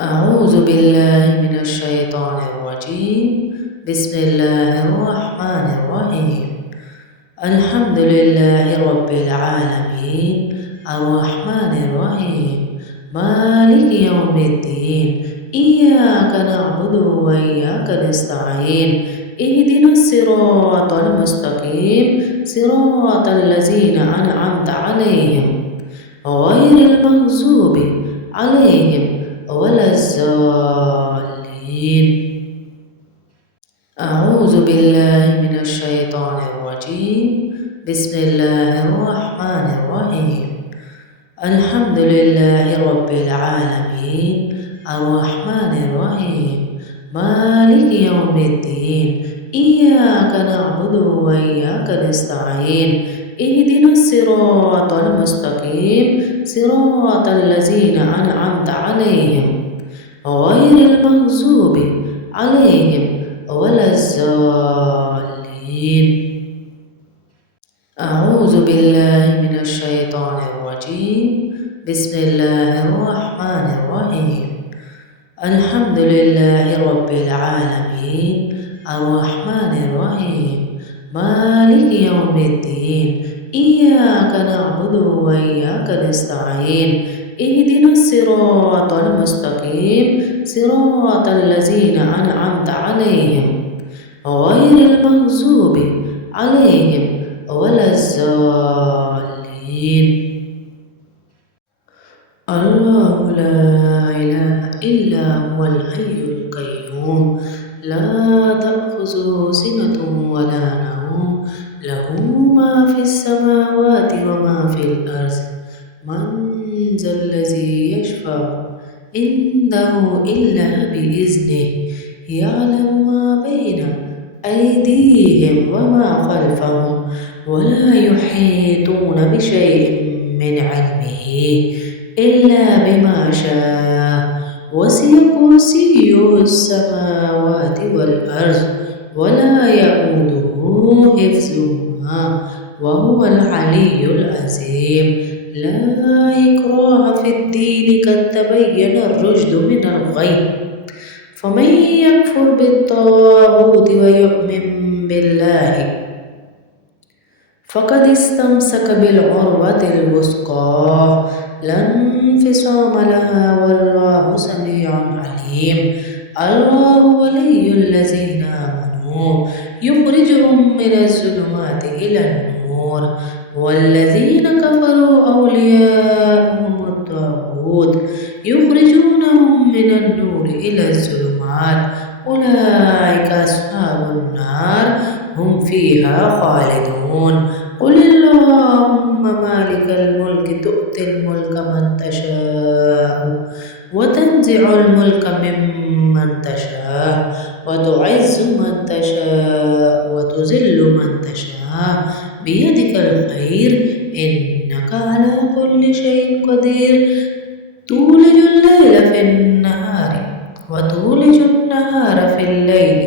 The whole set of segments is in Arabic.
أعوذ بالله من الشيطان الرجيم. بسم الله الرحمن الرحيم. الحمد لله رب العالمين الرحمن الرحيم مالك يوم الدين. إياك نعبد وإياك نستعين. اهدنا الصراط المستقيم صراط الذين أنعمت عليهم غير المغضوب عليهم ولا الضالين. أعوذ بالله من الشيطان الرجيم. بسم الله الرحمن الرحيم. الحمد لله رب العالمين الرحمن الرحيم مالك يوم الدين. إياك نعبد وإياك نستعين. اهدنا الصراط المستقيم صراط الذين أنعمت عليهم غير المغضوب عليهم ولا الضالين. أعوذ بالله من الشيطان الرجيم. بسم الله الرحمن الرحيم. الحمد لله رب العالمين الرحمن الرحيم مالك يوم الدين. إياك نعبد وإياك نستعين. اهدنا الصراط المستقيم صراط الذين أنعمت عليهم غير المغضوب عليهم ولا الضالين. الله لا إله إلا هو الحي القيوم لا تأخذه سنة ولا نوم له ما في السماوات وما في الأرض. من ذا الذي يشفع عنده إلا بإذنه يعلم ما بين أيديهم وما خلفهم ولا يحيطون بشيء من علمه إلا بما شاء. وسع كرسيه السماوات والأرض ولا يئوده حفظهما وهو العلي العظيم. لا إكراه في الدين قد تبين الرشد من الغي. فمن يكفر بالطاغوت ويؤمن بالله فقد استمسك بالعروة الوثقى لا انفصام لها والله سميع عليم. الله ولي الذين آمنوا يخرجهم من الظلمات إلى النور والذين كفروا أولياءهم الطاغوت يخرجونهم من النور إلى الظلمات أولئك أصحاب النار هم فيها خالدون. قل اللهم مالك الملك تؤتي الملك من تشاء وتنزع الملك ممن تشاء وتعز من تشاء وتذل من تشاء بيدك الخير إنك على كل شيء قدير. تولج الليل في النهار وتولج النهار في الليل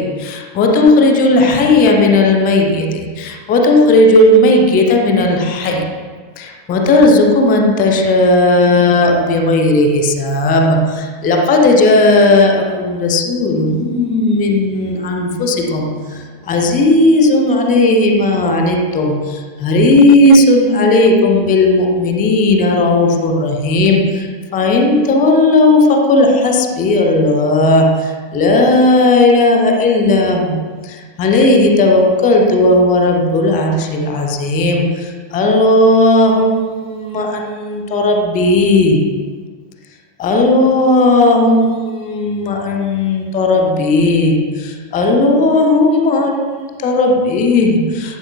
وتخرج الحي من الميت وتخرج الميت من الحي وترزق من تشاء بغير حساب. لقد جاءكم رسول من أنفسكم عزيز عليه ما عنتم حريص عليكم بالمؤمنين رؤوف رحيم. فإن تولوا فقل حسبي الله لا إله إلا هو عليه توكلت وهو رب العرش العظيم. اللهم أنت ربي اللهم أنت ربي اللهم أنت ربي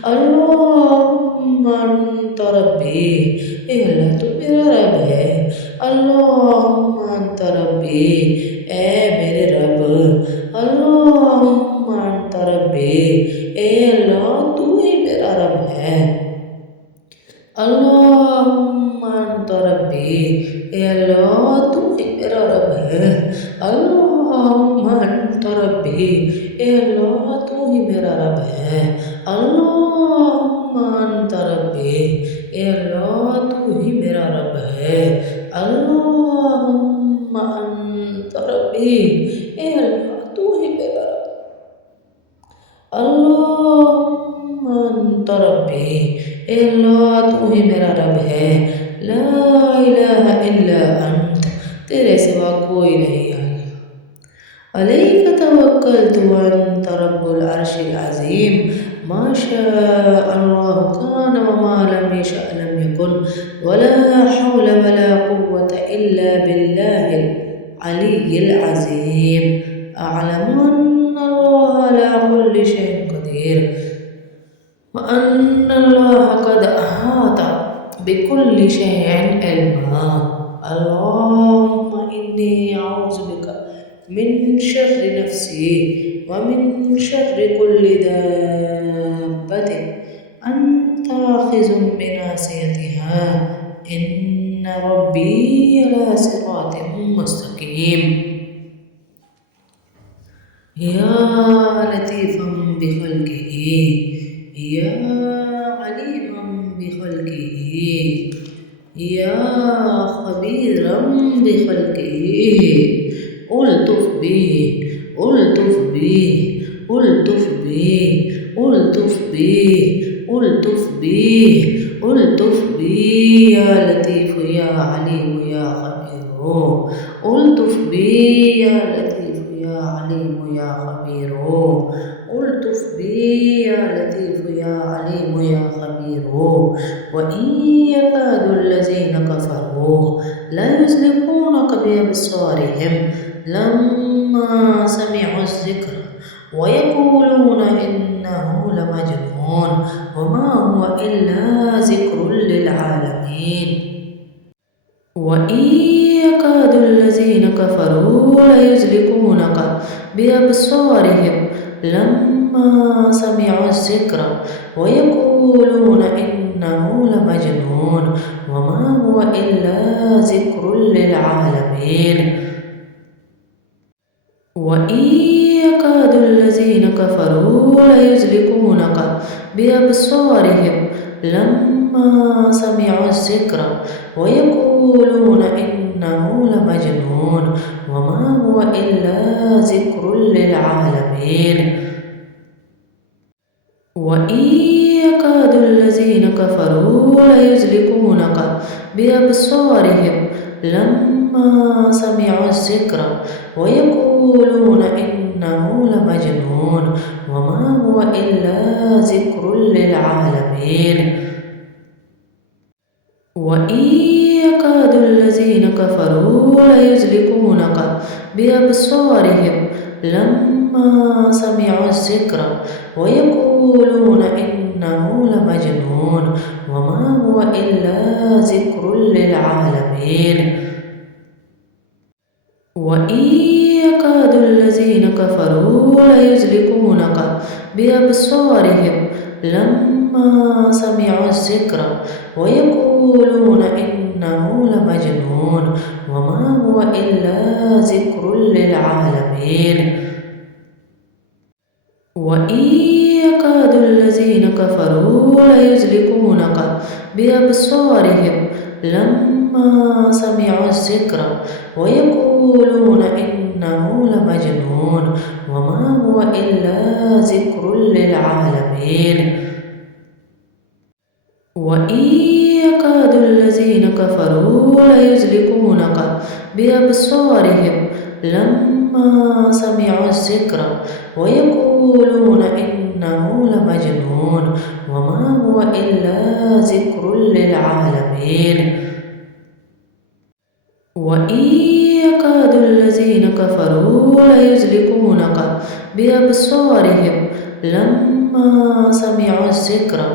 اللهم أنت ربي إلا تبر ربي. اللهم أنت ربي मेरे रब अल्लाहुम्मा अंत रब्बी अल्लाह तू ही मेरा रब है। अल्लाहुम्मा अंत रब्बी अल्लाह तू ही मेरा रब है। अल्लाहुम्मा अंत रब्बी अल्लाह तू ही मेरा रब है। अल्लाहुम्मा अंत रब्बी अल्लाह तू ही मेरा रब है। अल्लाहुम्मा أنت ربي ए अल्लाह तू ही मेरा अल्लाहुम्म अंत रब्बी ए अल्लाह तू ही मेरा रब है ला इलाहा इल्ला अंत तेरे सिवा कोई नहीं है अलैक तवक्कलतु वअन्त रब्बुल अर्शिल अज़ीम ما شاء الله كان وما لم يشأ لم يكن ولا حول ولا قوة إلا بالله العلي العظيم أعلم أن الله على كل شيء قدير وأن الله قد أحاط بكل شيء علما اللهم إني أعوذ بك من شر نفسي ومن شر كل دابة أنت آخذ بناصيتها إن ربي على صراط مستقيم يا لطيفا بخلقه يا عليما بخلقه يا خبيرا بخلقه ألطف به ألطف به ألطف به ألطف به ألطف به ألطف به يا لطيف يا عليم يا خبير ألطف به يا لطيف يا عليم يا خبير ألطف به يا لطيف يا عليم يا خبير وإن يكاد الذين كفروا لا يزلقونك بأبصارهم لما سمعوا الذكر ويقولون إنه لمجنون وما هو إلا ذكر للعالمين وإن يكاد الذين كفروا ليزلقونك بأبصارهم لما سمعوا الذكر ويقولون إنه لمجنون وما هو إلا ذكر للعالمين وإن يكاد الذين كفروا ليزلقونك بأبصارهم لما سمعوا الذكر ويقولون إنه لمجنون وما هو إلا ذكر للعالمين وإن يكاد الذين كفروا ليزلقونك بأبصارهم لما سمعوا الذكر ويقولون إنه لمجنون وما هو إلا ذكر للعالمين وإن يكاد الذين كفروا ليزلقونك بأبصارهم لما سمعوا الذكر ويقولون إنه لمجنون وما هو إلا ذكر للعالمين وإن يكاد الذين كفروا ليزلقونك بأبصارهم لما سمعوا الذكر ويقولون إنه لمجنون وما هو إلا ذكر للعالمين وإن يكاد الذين كفروا ليزلقونك بأبصارهم لما سمعوا الذكر ويقولون إنه لمجنون وما هو إلا ذكر للعالمين وإن يكاد الذين كفروا ليزلقونك بأبصارهم لما سمعوا الذكر ويقولون إنه لمجنون وما هو إلا ذكر للعالمين وإن يكاد الذين كفروا ليزلقونك بأبصارهم لما سمعوا الذكر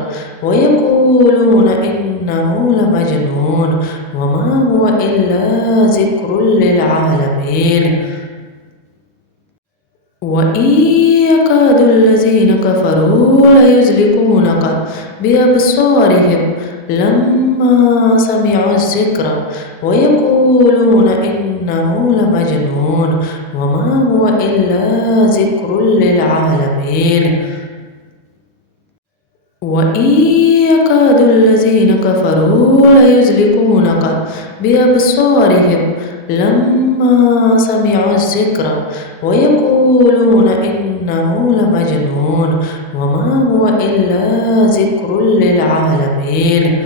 ويقولون إنه لمجنون وما هو إلا ذكر للعالمين وإن يكاد الذين كفروا ليزلقونك بأبصارهم لما سمعوا الذكر ويقولون إنه لمجنون وما هو إلا ذكر للعالمين وإن يكاد الذين كفروا ليزلقونك بأبصارهم لما لما سمعوا الذكر ويقولون إنه لمجنون وما هو إلا ذكر للعالمين.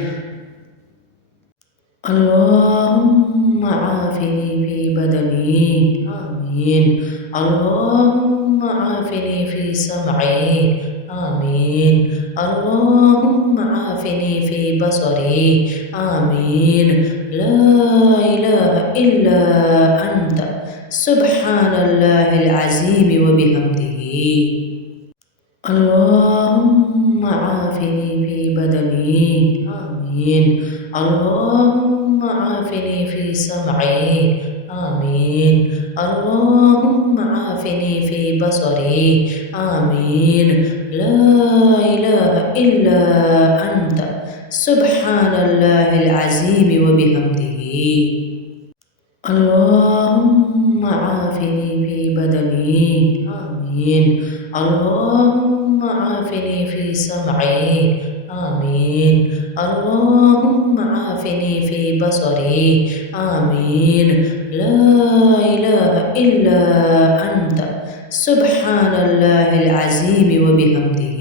اللهم عافني في بدني آمين. اللهم عافني في سمعي آمين. اللهم عافني في بصري آمين. لا إله إلا أنت سبحان الله العظيم وبحمده. اللهم عافني في بدني آمين. اللهم عافني في سمعي آمين. اللهم عافني في بصري آمين. لا إله إلا أنت سبحان الله العظيم وبحمده. اللهم عافني في بدني آمين. اللهم عافني في سمعي آمين. اللهم عافني في بصري آمين. لا إله إلا أنت سبحان الله العظيم وبحمده.